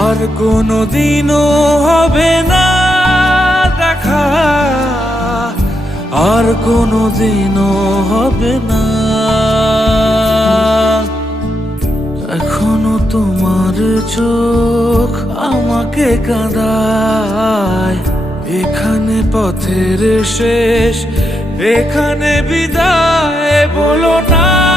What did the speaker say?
আর কোনোদিনও হবে না দেখা, আর কোনোদিনও হবে না। এখনো তোমার চোখ আমাকে কাঁদায়, এখানে পথের শেষ, এখানে বিদায় বলো না।